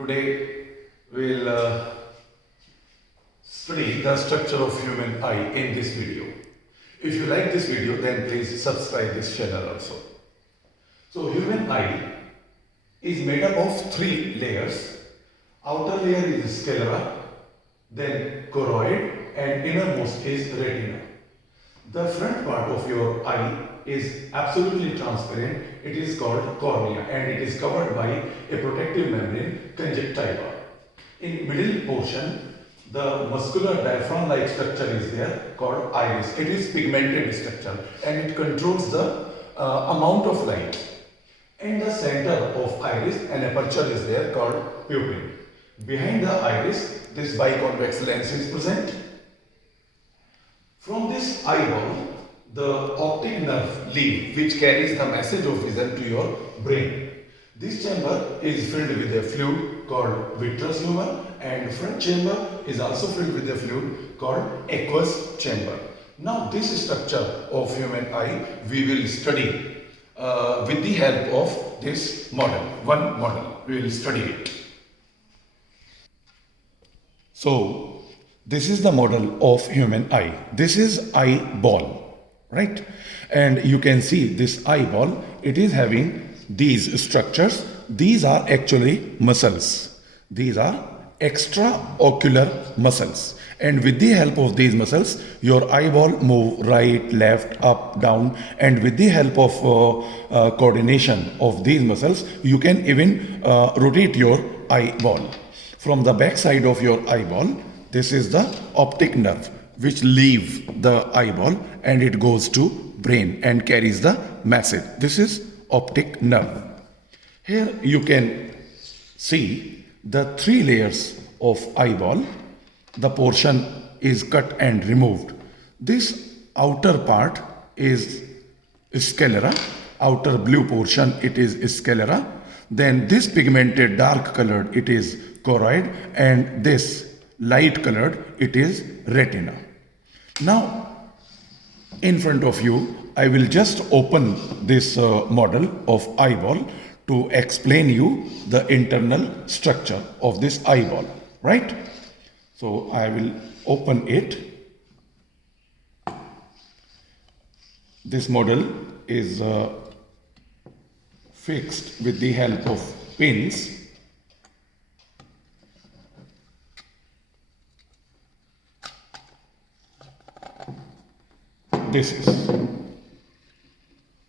Today we'll study the structure of human eye in this video. If you like this video, then please subscribe this channel also. So human eye is made up of three layers. Outer layer is sclera, then choroid, and innermost is retina. The front part of your eye is absolutely transparent. It is called cornea and it is covered by a protective membrane, conjunctiva. In middle portion, the muscular diaphragm-like structure is there called iris. It is pigmented structure and it controls the amount of light. In the center of iris, an aperture is there called pupil. Behind the iris, this biconvex lens is present. From this eyeball, the optic nerve leaves, which carries the message of vision to your brain. This chamber is filled with a fluid called vitreous humor, and front chamber is also filled with a fluid called aqueous chamber. Now this structure of human eye we will study with the help of this model. One model, we will study it. So this is the model of human eye. This is eyeball, right? And you can see this eyeball, it is having these structures. These are actually muscles. These are extraocular muscles. And with the help of these muscles, your eyeball move right, left, up, down. And with the help of coordination of these muscles, you can even rotate your eyeball. From the back side of your eyeball, this is the optic nerve which leaves the eyeball and it goes to brain and carries the message. This is optic nerve. Here you can see the three layers of eyeball. The portion is cut and removed. This outer part is sclera. Outer blue portion, it is sclera. Then this pigmented dark colored, it is choroid, and this light colored, it is retina. Now in front of you I will just open this model of eyeball to explain you the internal structure of this eyeball, right? So I will open it. This model is fixed with the help of pins. This is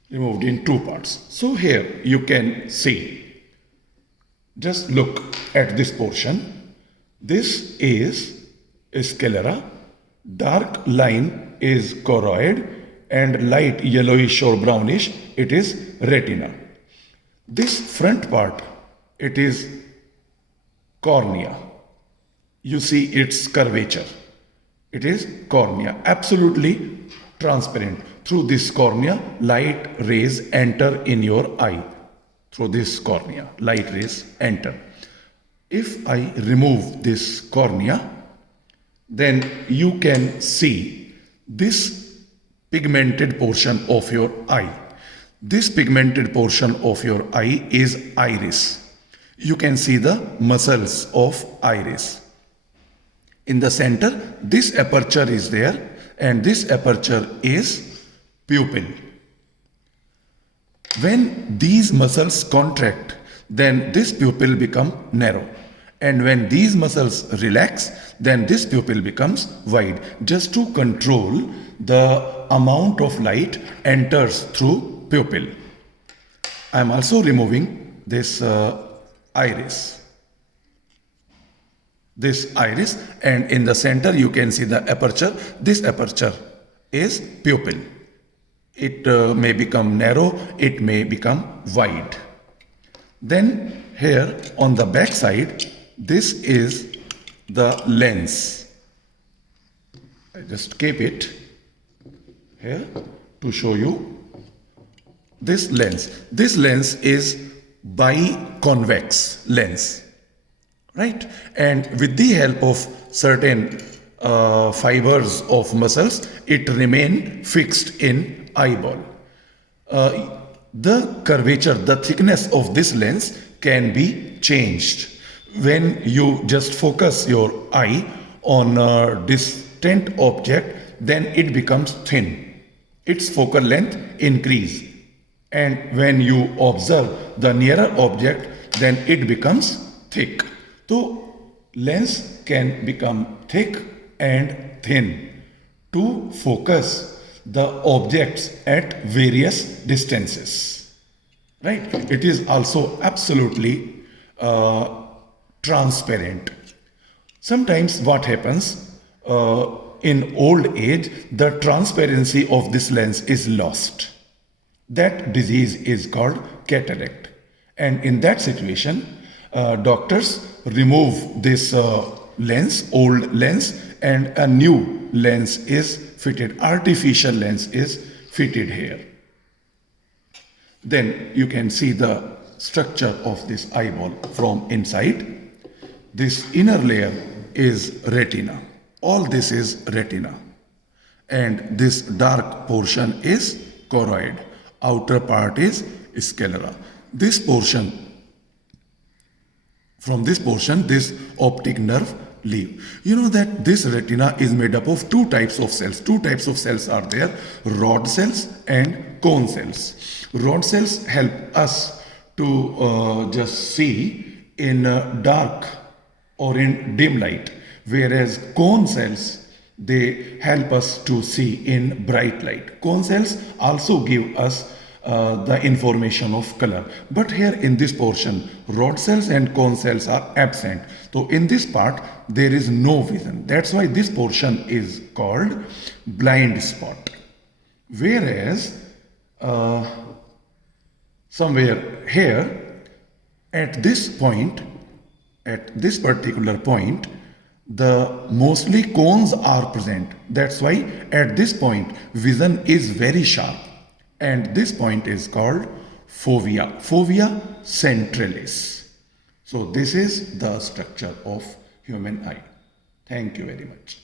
removed in two parts. So here you can see, just look at this portion. This is sclera, dark line is choroid, and light yellowish or brownish, it is retina. This front part, it is cornea. You see its curvature. It is cornea, absolutely transparent. Through this cornea, light rays enter in your eye. Through this cornea, light rays enter. If I remove this cornea, then you can see this pigmented portion of your eye. This pigmented portion of your eye is iris. You can see the muscles of iris. In the center, this aperture is there, and this aperture is pupil. When these muscles contract, then this pupil becomes narrow. And when these muscles relax, then this pupil becomes wide, just to control the amount of light enters through pupil. I am also removing this iris. This iris, and in the center you can see the aperture. This aperture is pupil. It may become narrow, it may become wide. Then here on the back side, this is the lens. I just keep it here to show you this lens. This lens is biconvex lens, right? And with the help of certain fibers of muscles, it remain fixed in eyeball. The curvature, the thickness of this lens can be changed when you just focus your eye on a distant object, then it becomes thin. Its focal length increase. And when you observe the nearer object, then it becomes thick. So lens can become thick and thin to focus the objects at various distances. Right? It is also absolutely transparent. Sometimes what happens in old age, the transparency of this lens is lost. That disease is called cataract. And in that situation, doctors remove this lens, old lens, and a new lens is fitted, artificial lens is fitted here. Then you can see the structure of this eyeball from inside. This inner layer is retina. All this is retina. And this dark portion is choroid. Outer part is sclera. This portion, from this portion, this optic nerve leave. You know that this retina is made up of two types of cells. Two types of cells are there, rod cells and cone cells. Rod cells help us to just see in dark or in dim light, whereas cone cells, they help us to see in bright light. Cone cells also give us the information of color. But here in this portion, rod cells and cone cells are absent. So in this part, there is no vision. That's why this portion is called blind spot. Whereas somewhere here, at this point, at this particular point, the mostly cones are present. That's why at this point vision is very sharp, and this point is called fovea, fovea centralis. So this is the structure of human eye. Thank you very much.